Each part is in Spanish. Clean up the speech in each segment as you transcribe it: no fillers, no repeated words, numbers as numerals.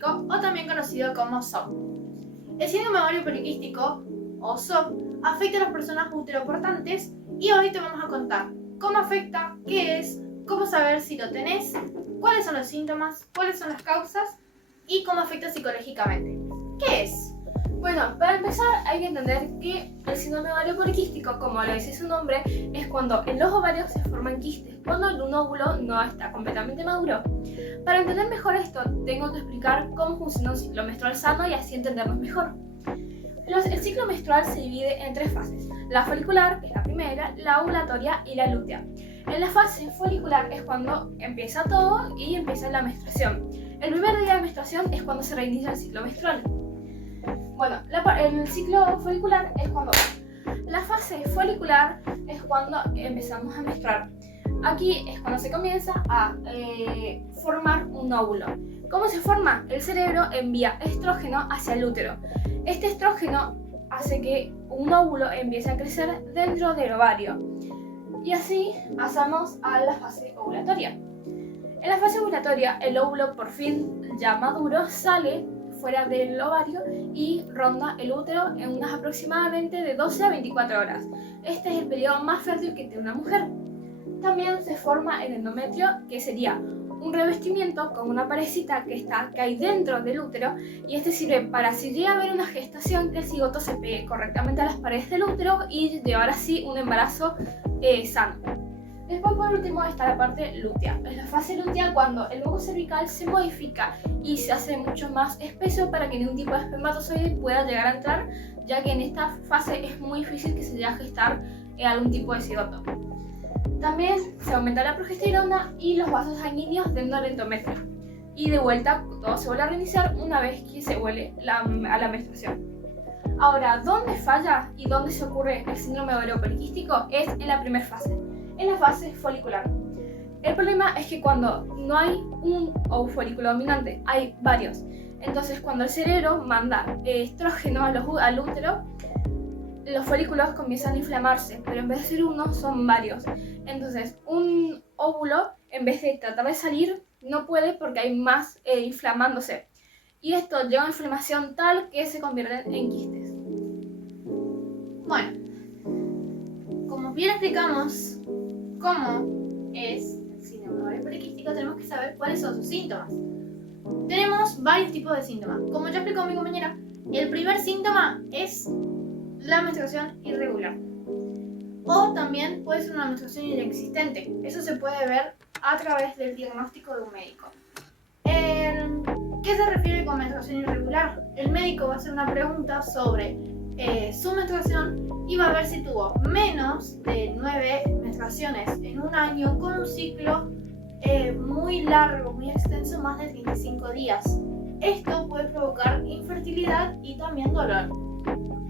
poliquístico o también conocido como SOP. El síndrome ovario poliquístico o SOP afecta a las personas uteroportantes y hoy te vamos a contar cómo afecta, qué es, cómo saber si lo tenés, cuáles son los síntomas, cuáles son las causas y cómo afecta psicológicamente. ¿Qué es? Bueno, para empezar hay que entender que el síndrome ovario poliquístico, como lo dice su nombre, es cuando en los ovarios se forman quistes, cuando un óvulo no está completamente maduro. Para entender mejor esto, tengo que explicar cómo funciona un ciclo menstrual sano y así entendernos mejor. El ciclo menstrual se divide en 3 fases: la folicular, que es la primera, la ovulatoria y la lútea. En la fase folicular es cuando empieza todo y empieza la menstruación. El primer día de menstruación es cuando se reinicia el ciclo menstrual. Bueno, el ciclo folicular es cuando... La fase folicular es cuando empezamos a menstruar. Aquí es cuando se comienza a formar un óvulo. ¿Cómo se forma? El cerebro envía estrógeno hacia el útero. Este estrógeno hace que un óvulo empiece a crecer dentro del ovario. Y así pasamos a la fase ovulatoria. En la fase ovulatoria, el óvulo por fin ya maduro sale fuera del ovario y ronda el útero en unas aproximadamente de 12 a 24 horas. Este es el periodo más fértil que tiene una mujer. También se forma el endometrio, que sería un revestimiento con una parecita que hay dentro del útero, y este sirve para, si llega a haber una gestación, que el cigoto se pegue correctamente a las paredes del útero y llevar así un embarazo sano. Después, por último, está la parte lútea. Es la fase lútea cuando el huevo cervical se modifica y se hace mucho más espeso para que ningún tipo de espermatozoide pueda llegar a entrar, ya que en esta fase es muy difícil que se llegue a gestar algún tipo de cigoto. También se aumenta la progesterona y los vasos sanguíneos dentro del endometrio. Y de vuelta, todo se vuelve a reiniciar una vez que se vuelve a la menstruación. Ahora, ¿dónde falla y dónde se ocurre el síndrome ovario poliquístico? Es en la primera fase, en la fase folicular. El problema es que cuando no hay un folículo dominante, hay varios. Entonces, cuando el cerebro manda estrógeno al útero, los folículos comienzan a inflamarse, pero en vez de ser uno, son varios. Entonces, un óvulo, en vez de tratar de salir, no puede porque hay más inflamándose. Y esto lleva a una inflamación tal que se convierten en quistes. Bueno, como bien explicamos cómo es el síndrome ovario poliquístico, tenemos que saber cuáles son sus síntomas. Tenemos varios tipos de síntomas. Como ya explicó mi compañera, el primer síntoma es la menstruación irregular. O también puede ser una menstruación inexistente. Eso se puede ver a través del diagnóstico de un médico. ¿Qué se refiere con menstruación irregular? El médico va a hacer una pregunta sobre su menstruación y va a ver si tuvo menos de 9 menstruaciones en un año con un ciclo muy largo, muy extenso, más de 35 días. Esto puede provocar infertilidad y también dolor,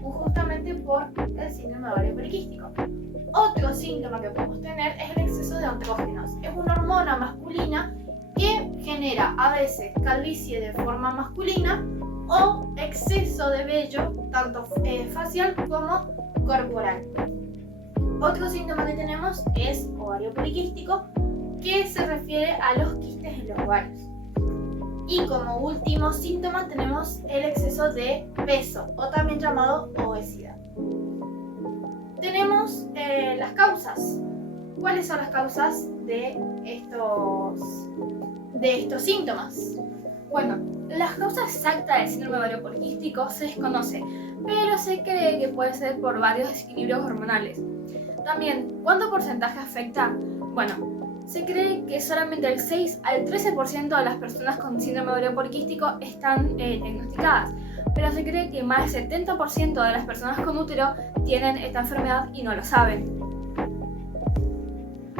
justamente por el síndrome ovario poliquístico. Otro síntoma que podemos tener es el exceso de andrógenos. Es una hormona masculina que genera a veces calvicie de forma masculina o exceso de vello, tanto facial como corporal. Otro síntoma que tenemos es ovario poliquístico, que se refiere a los quistes en los ovarios. Y como último síntoma tenemos el exceso de peso, o también llamado obesidad. Tenemos las causas. ¿Cuáles son las causas de estos síntomas? Bueno, las causas exactas del síndrome ovario poliquístico se desconoce, pero se cree que puede ser por varios desequilibrios hormonales. También, ¿cuánto porcentaje afecta? Bueno, se cree que solamente el 6 al 13% de las personas con síndrome ovario poliquístico están diagnosticadas, pero se cree que más del 70% de las personas con útero tienen esta enfermedad y no lo saben.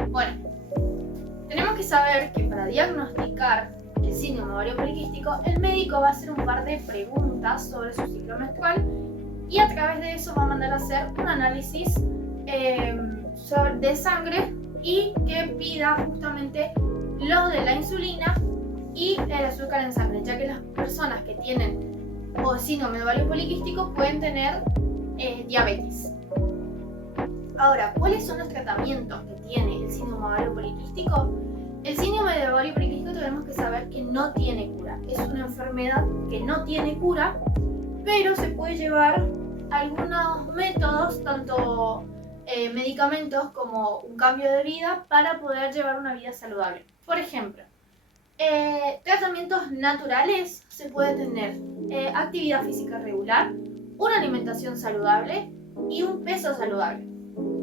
Bueno, tenemos que saber que para diagnosticar el síndrome ovario poliquístico, el médico va a hacer un par de preguntas sobre su ciclo menstrual y a través de eso va a mandar a hacer un análisis de sangre y que pida justamente lo de la insulina y el azúcar en sangre, ya que las personas que tienen síndrome ovario poliquístico pueden tener diabetes. Ahora, ¿cuáles son los tratamientos que tiene el síndrome ovario poliquístico? El síndrome de ovario poliquístico tenemos que saber que no tiene cura. Es una enfermedad que no tiene cura, pero se puede llevar algunos métodos, tanto medicamentos como un cambio de vida para poder llevar una vida saludable. Por ejemplo, tratamientos naturales se puede tener actividad física regular, una alimentación saludable y un peso saludable.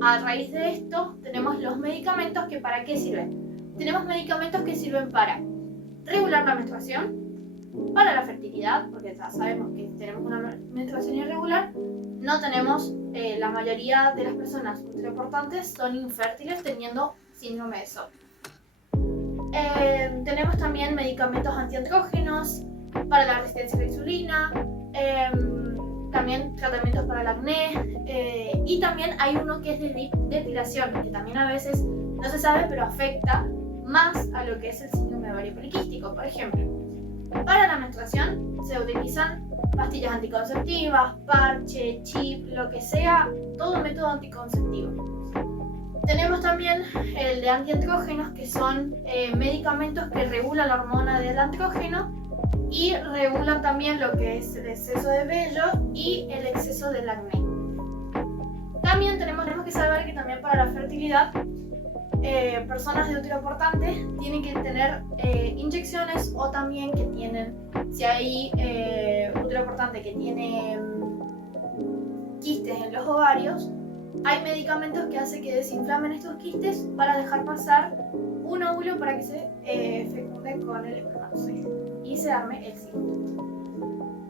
A raíz de esto tenemos los medicamentos que ¿para qué sirven? Tenemos medicamentos que sirven para regular la menstruación, para la fertilidad, porque ya sabemos que tenemos una menstruación irregular, no tenemos, la mayoría de las personas ultraimportantes son infértiles teniendo síndrome de SOP. Tenemos también medicamentos antiandrógenos para la resistencia a la insulina, también tratamientos para el acné, y también hay uno que es de depilación, que también a veces no se sabe, pero afecta más a lo que es el síndrome de ovario poliquístico. Por ejemplo, para la menstruación se utilizan pastillas anticonceptivas, parche, chip, lo que sea, todo método anticonceptivo. Tenemos también el de antiandrógenos, que son medicamentos que regulan la hormona del andrógeno y regulan también lo que es el exceso de vello y el exceso del acné. También tenemos que saber que también para la fertilidad, personas de útero portante tienen que tener inyecciones, o también que tienen, si hay útero portante que tiene quistes en los ovarios, hay medicamentos que hacen que desinflamen estos quistes para dejar pasar un óvulo para que se fecunde con el espermatozoide y se arme el ciclo.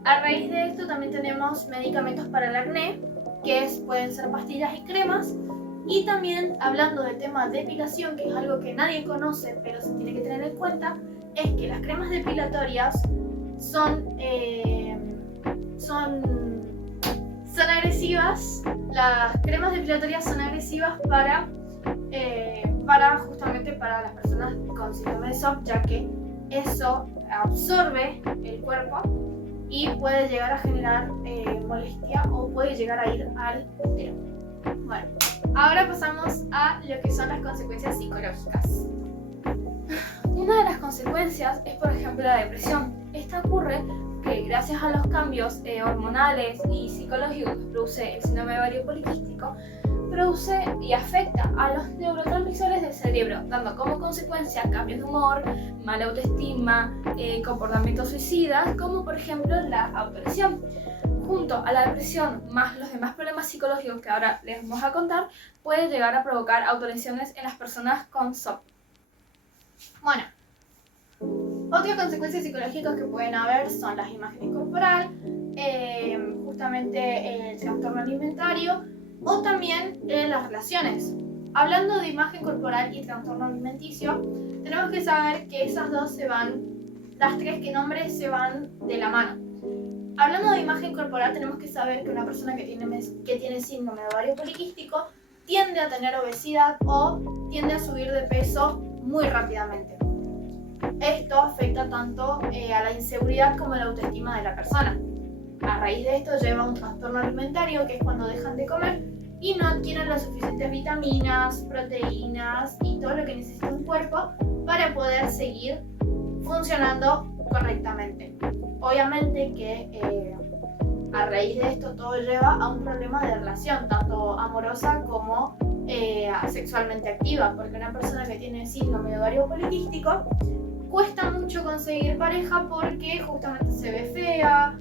A raíz de esto también tenemos medicamentos para el acné, que pueden ser pastillas y cremas. Y también, hablando del tema de depilación, que es algo que nadie conoce pero se tiene que tener en cuenta, es que las cremas depilatorias son agresivas. Las cremas depilatorias son agresivas para justamente para las personas con síndrome de SOP, ya que eso absorbe el cuerpo y puede llegar a generar molestia, o puede llegar a ir al útero. Bueno, ahora pasamos a lo que son las consecuencias psicológicas. Una de las consecuencias es, por ejemplo, la depresión. Esta ocurre que gracias a los cambios hormonales y psicológicos que produce el síndrome de ovario poliquístico, produce y afecta a los neurotransmisores del cerebro, dando como consecuencia cambios de humor, mala autoestima, comportamientos suicidas, como por ejemplo la autolesión. Junto a la depresión más los demás problemas psicológicos que ahora les vamos a contar, puede llegar a provocar autolesiones en las personas con SOP. Bueno, otras consecuencias psicológicas que pueden haber son las imágenes corporales, justamente el trastorno alimentario, o también las relaciones. Hablando de imagen corporal y trastorno alimenticio, tenemos que saber que esas dos las tres que nombré se van de la mano. Hablando de imagen corporal, tenemos que saber que una persona que tiene síndrome de ovario poliquístico tiende a tener obesidad o tiende a subir de peso muy rápidamente. Esto afecta tanto a la inseguridad como a la autoestima de la persona. A raíz de esto lleva a un trastorno alimentario, que es cuando dejan de comer y no adquieren las suficientes vitaminas, proteínas y todo lo que necesita un cuerpo para poder seguir funcionando correctamente. Obviamente que a raíz de esto todo lleva a un problema de relación, tanto amorosa como sexualmente activa, porque una persona que tiene síndrome de ovario poliquístico cuesta mucho conseguir pareja porque justamente se ve fea,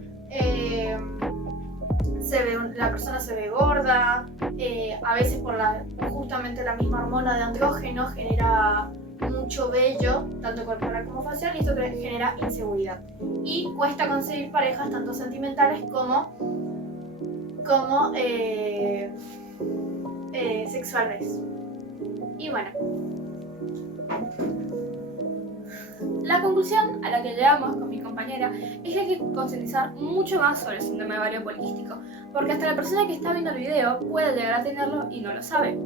la persona se ve gorda, a veces por justamente la misma hormona de andrógeno genera mucho vello, tanto corporal como facial, y eso genera inseguridad. Y cuesta conseguir parejas tanto sentimentales como sexuales. Y bueno, la conclusión a la que llegamos con mi compañera es que hay que concientizar mucho más sobre el síndrome de ovario poliquístico, porque hasta la persona que está viendo el video puede llegar a tenerlo y no lo sabe.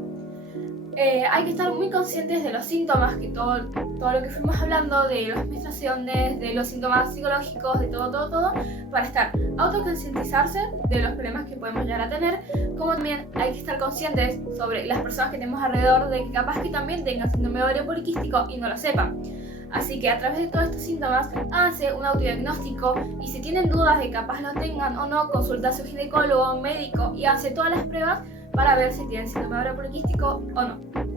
Hay que estar muy conscientes de los síntomas, que todo lo que fuimos hablando, de las menstruaciones, de los síntomas psicológicos, de todo, para estar autoconcientizarse de los problemas que podemos llegar a tener, como también hay que estar conscientes sobre las personas que tenemos alrededor, de que capaz que también tengan síndrome de ovario poliquístico y no lo sepan. Así que a través de todos estos síntomas, háganse un autodiagnóstico y si tienen dudas de que capaz lo tengan o no, consulta a su ginecólogo o médico y háganse todas las pruebas para ver si tienen síndrome de ovario poliquístico o no.